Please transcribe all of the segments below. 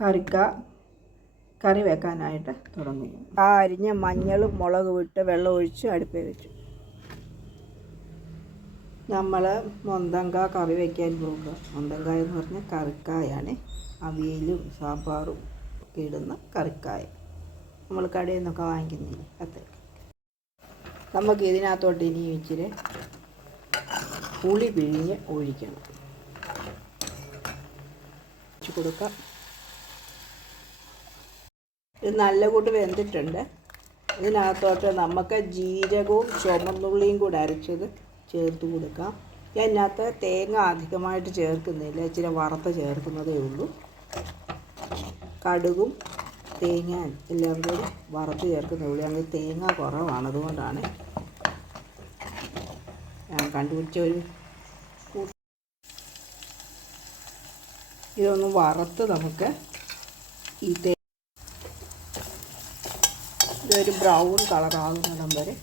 കറിക്ക കറി വെക്കാനായിട്ട് തുടങ്ങി. ആ അരിഞ്ഞ മഞ്ഞളും മുളക് വിട്ട് വെള്ളം ഒഴിച്ച് അടുപ്പിൽ വെച്ചു. നമ്മൾ മൊന്തങ്ക കറി വയ്ക്കാൻ പോകുക. മൊന്തങ്കായ എന്ന് പറഞ്ഞാൽ കറിക്കായാണ്. അവിയലും സാമ്പാറും ഒക്കെ ഇടുന്ന കറിക്കായ. നമ്മൾ കടയിൽ നിന്നൊക്കെ വാങ്ങിക്കുന്നില്ലേ അത്രയ്ക്ക്. നമുക്ക് ഇതിനകത്തോട്ട് ഇനി ഇച്ചിരി പുളി പിഴിഞ്ഞ് ഒഴിക്കണം. കൊടുക്കാം. ഇത് നല്ല കൂട്ട് വെന്തിട്ടുണ്ട്. ഇതിനകത്തോട്ട് നമുക്ക് ജീരകവും ചുമന്നുള്ളിയും കൂടെ അരച്ചത് ചേർത്ത് കൊടുക്കാം. ഇതിനകത്ത് തേങ്ങ അധികമായിട്ട് ചേർക്കുന്നില്ല. ഇച്ചിരി വറുത്ത് ചേർക്കുന്നതേ ഉള്ളൂ. കടുകും തേങ്ങ എല്ലാം കൂടി വറുത്ത് ചേർക്കുന്നേ ഉള്ളൂ. ഞങ്ങൾ തേങ്ങ കുറവാണ് അതുകൊണ്ടാണ്. ഞാൻ കണ്ടുപിടിച്ച ഒരു ഇതൊന്ന് വറുത്ത് നമുക്ക് ഈ തേ ഇതൊരു ബ്രൗൺ കളറാകുന്നിടം വരെ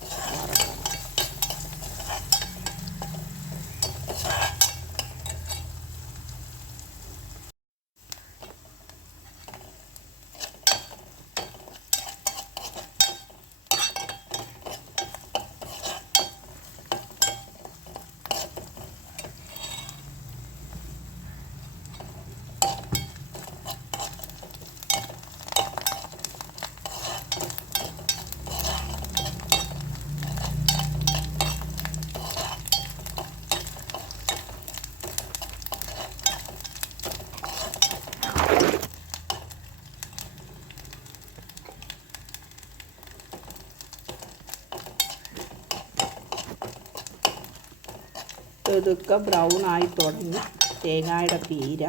ഇതൊക്കെ ബ്രൗൺ ആയി തുടങ്ങി. തേങ്ങയുടെ പീര.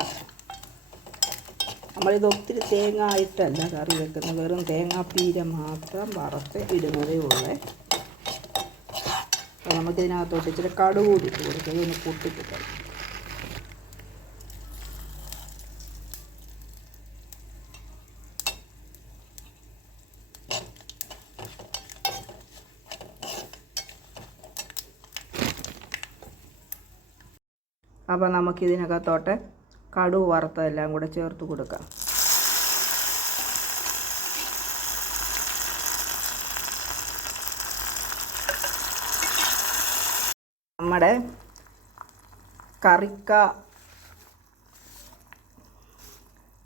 നമ്മളിത് ഒത്തിരി തേങ്ങ ആയിട്ടല്ല കറി വെക്കുന്നത്. വെറും തേങ്ങാപ്പീര മാത്രം വറുത്ത് ഇടുന്നതേ ഉള്ളേ. അപ്പോൾ നമുക്കിതിനകത്തോട്ട് ഇച്ചിരി കടുകൂടി കൂടി ഇട്ട് കൊടുക്കുക ഇതൊന്ന് പൊട്ടിട്ട് അപ്പോൾ നമുക്കിതിനകത്തോട്ട് കടു വറുത്തതെല്ലാം കൂടെ ചേർത്ത് കൊടുക്കാം. നമ്മുടെ കറിക്ക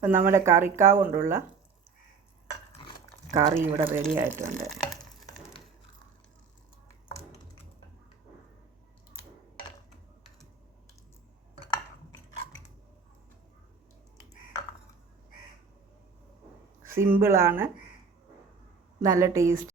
നമ്മുടെ കറിക്ക കൊണ്ടുള്ള കറി ഇവിടെ റെഡി ആയിട്ടുണ്ട്. സിമ്പിളാണ്. നല്ല ടേസ്റ്റ്.